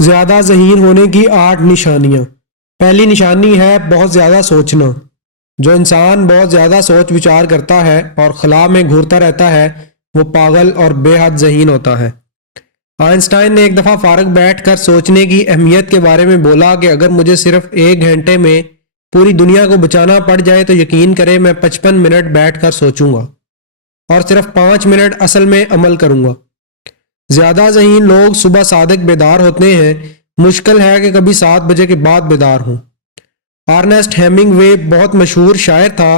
زیادہ ذہین ہونے کی 8 نشانیاں۔ پہلی نشانی ہے بہت زیادہ سوچنا۔ جو انسان بہت زیادہ سوچ وچار کرتا ہے اور خلا میں گھورتا رہتا ہے وہ پاگل اور بے حد ذہین ہوتا ہے۔ آئنسٹائن نے ایک دفعہ فارغ بیٹھ کر سوچنے کی اہمیت کے بارے میں بولا کہ اگر مجھے صرف 1 گھنٹے میں پوری دنیا کو بچانا پڑ جائے تو یقین کرے میں 55 منٹ بیٹھ کر سوچوں گا اور صرف 5 منٹ اصل میں عمل کروں گا۔ زیادہ ذہین لوگ صبح صادق بیدار ہوتے ہیں، مشکل ہے کہ کبھی 7 بجے کے بعد بیدار ہوں۔ ارنسٹ ہیمنگ وے بہت مشہور شاعر تھا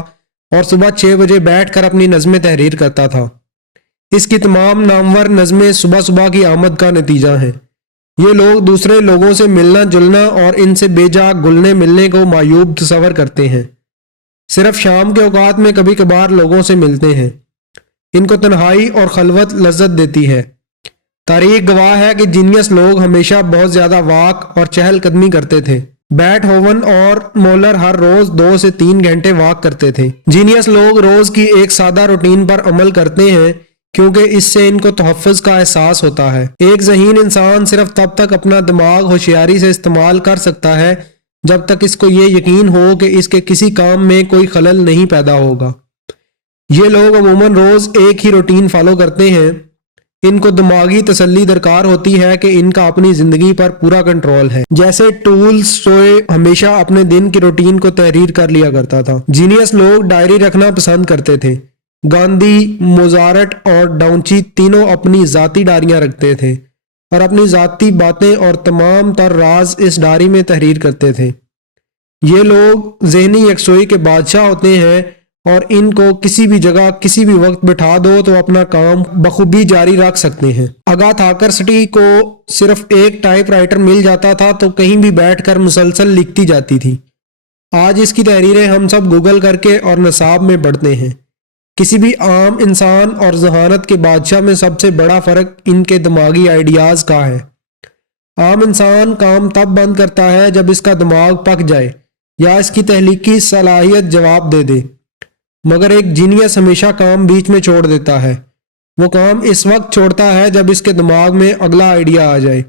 اور صبح 6 بجے بیٹھ کر اپنی نظمیں تحریر کرتا تھا۔ اس کی تمام نامور نظمیں صبح صبح کی آمد کا نتیجہ ہیں۔ یہ لوگ دوسرے لوگوں سے ملنا جلنا اور ان سے بے جا گلنے ملنے کو معیوب تصور کرتے ہیں۔ صرف شام کے اوقات میں کبھی کبھار لوگوں سے ملتے ہیں۔ ان کو تنہائی اور خلوت لذت دیتی ہے۔ تاریخ گواہ ہے کہ جینیس لوگ ہمیشہ بہت زیادہ واک اور چہل قدمی کرتے تھے۔ بیٹ ہوون اور مولر ہر روز 2 سے 3 گھنٹے واک کرتے تھے۔ جینیس لوگ روز کی ایک سادہ روٹین پر عمل کرتے ہیں کیونکہ اس سے ان کو تحفظ کا احساس ہوتا ہے۔ ایک ذہین انسان صرف تب تک اپنا دماغ ہوشیاری سے استعمال کر سکتا ہے جب تک اس کو یہ یقین ہو کہ اس کے کسی کام میں کوئی خلل نہیں پیدا ہوگا۔ یہ لوگ عموماً روز ایک ہی روٹین فالو کرتے ہیں۔ ان کو دماغی تسلی درکار ہوتی ہے کہ ان کا اپنی زندگی پر پورا کنٹرول ہے۔ جیسے ٹولسٹوئے ہمیشہ اپنے دن کی روٹین کو تحریر کر لیا کرتا تھا۔ جینیس لوگ ڈائری رکھنا پسند کرتے تھے۔ گاندھی، موزارٹ اور ڈاونچی تینوں اپنی ذاتی ڈائریاں رکھتے تھے اور اپنی ذاتی باتیں اور تمام تر راز اس ڈائری میں تحریر کرتے تھے۔ یہ لوگ ذہنی یکسوئی کے بادشاہ ہوتے ہیں اور ان کو کسی بھی جگہ کسی بھی وقت بٹھا دو تو اپنا کام بخوبی جاری رکھ سکتے ہیں۔ اگاتھا کرسٹی کو صرف ایک ٹائپ رائٹر مل جاتا تھا تو کہیں بھی بیٹھ کر مسلسل لکھتی جاتی تھی۔ آج اس کی تحریریں ہم سب گوگل کر کے اور نصاب میں پڑھتے ہیں۔ کسی بھی عام انسان اور ذہانت کے بادشاہ میں سب سے بڑا فرق ان کے دماغی آئیڈیاز کا ہے۔ عام انسان کام تب بند کرتا ہے جب اس کا دماغ پک جائے یا اس کی تحلیقی صلاحیت جواب دے دے، مگر ایک جینیس ہمیشہ کام بیچ میں چھوڑ دیتا ہے۔ وہ کام اس وقت چھوڑتا ہے جب اس کے دماغ میں اگلا آئیڈیا آ جائے۔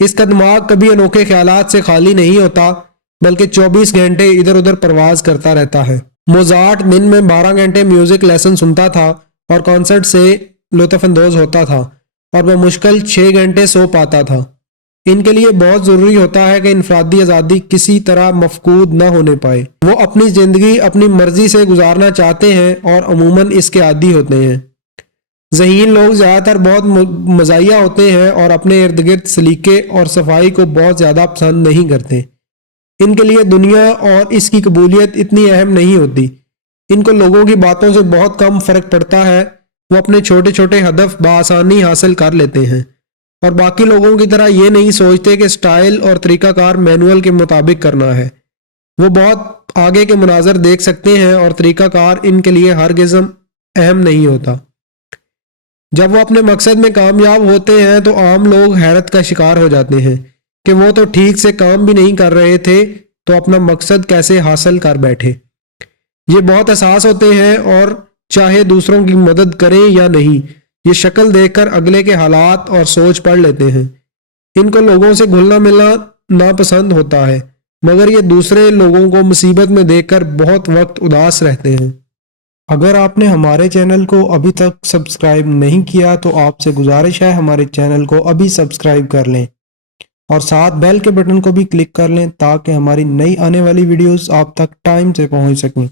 اس کا دماغ کبھی انوکھے خیالات سے خالی نہیں ہوتا بلکہ 24 گھنٹے ادھر ادھر پرواز کرتا رہتا ہے۔ موزارٹ دن میں 12 گھنٹے میوزک لیسن سنتا تھا اور کانسرٹ سے لطف اندوز ہوتا تھا اور بمشکل 6 گھنٹے سو پاتا تھا۔ ان کے لیے بہت ضروری ہوتا ہے کہ انفرادی آزادی کسی طرح مفقود نہ ہونے پائے۔ وہ اپنی زندگی اپنی مرضی سے گزارنا چاہتے ہیں اور عموماً اس کے عادی ہوتے ہیں۔ ذہین لوگ زیادہ تر بہت مزاحیہ ہوتے ہیں اور اپنے ارد گرد سلیقے اور صفائی کو بہت زیادہ پسند نہیں کرتے۔ ان کے لیے دنیا اور اس کی قبولیت اتنی اہم نہیں ہوتی۔ ان کو لوگوں کی باتوں سے بہت کم فرق پڑتا ہے۔ وہ اپنے چھوٹے چھوٹے ہدف بآسانی حاصل کر لیتے ہیں اور باقی لوگوں کی طرح یہ نہیں سوچتے کہ سٹائل اور طریقہ کار مینول کے مطابق کرنا ہے۔ وہ بہت آگے کے مناظر دیکھ سکتے ہیں اور طریقہ کار ان کے لیے ہرگز اہم نہیں ہوتا۔ جب وہ اپنے مقصد میں کامیاب ہوتے ہیں تو عام لوگ حیرت کا شکار ہو جاتے ہیں کہ وہ تو ٹھیک سے کام بھی نہیں کر رہے تھے تو اپنا مقصد کیسے حاصل کر بیٹھے۔ یہ بہت حساس ہوتے ہیں اور چاہے دوسروں کی مدد کریں یا نہیں، یہ شکل دیکھ کر اگلے کے حالات اور سوچ پڑھ لیتے ہیں۔ ان کو لوگوں سے گھلنا ملنا ناپسند ہوتا ہے مگر یہ دوسرے لوگوں کو مصیبت میں دیکھ کر بہت وقت اداس رہتے ہیں۔ اگر آپ نے ہمارے چینل کو ابھی تک سبسکرائب نہیں کیا تو آپ سے گزارش ہے ہمارے چینل کو ابھی سبسکرائب کر لیں اور ساتھ بیل کے بٹن کو بھی کلک کر لیں تاکہ ہماری نئی آنے والی ویڈیوز آپ تک ٹائم سے پہنچ سکیں۔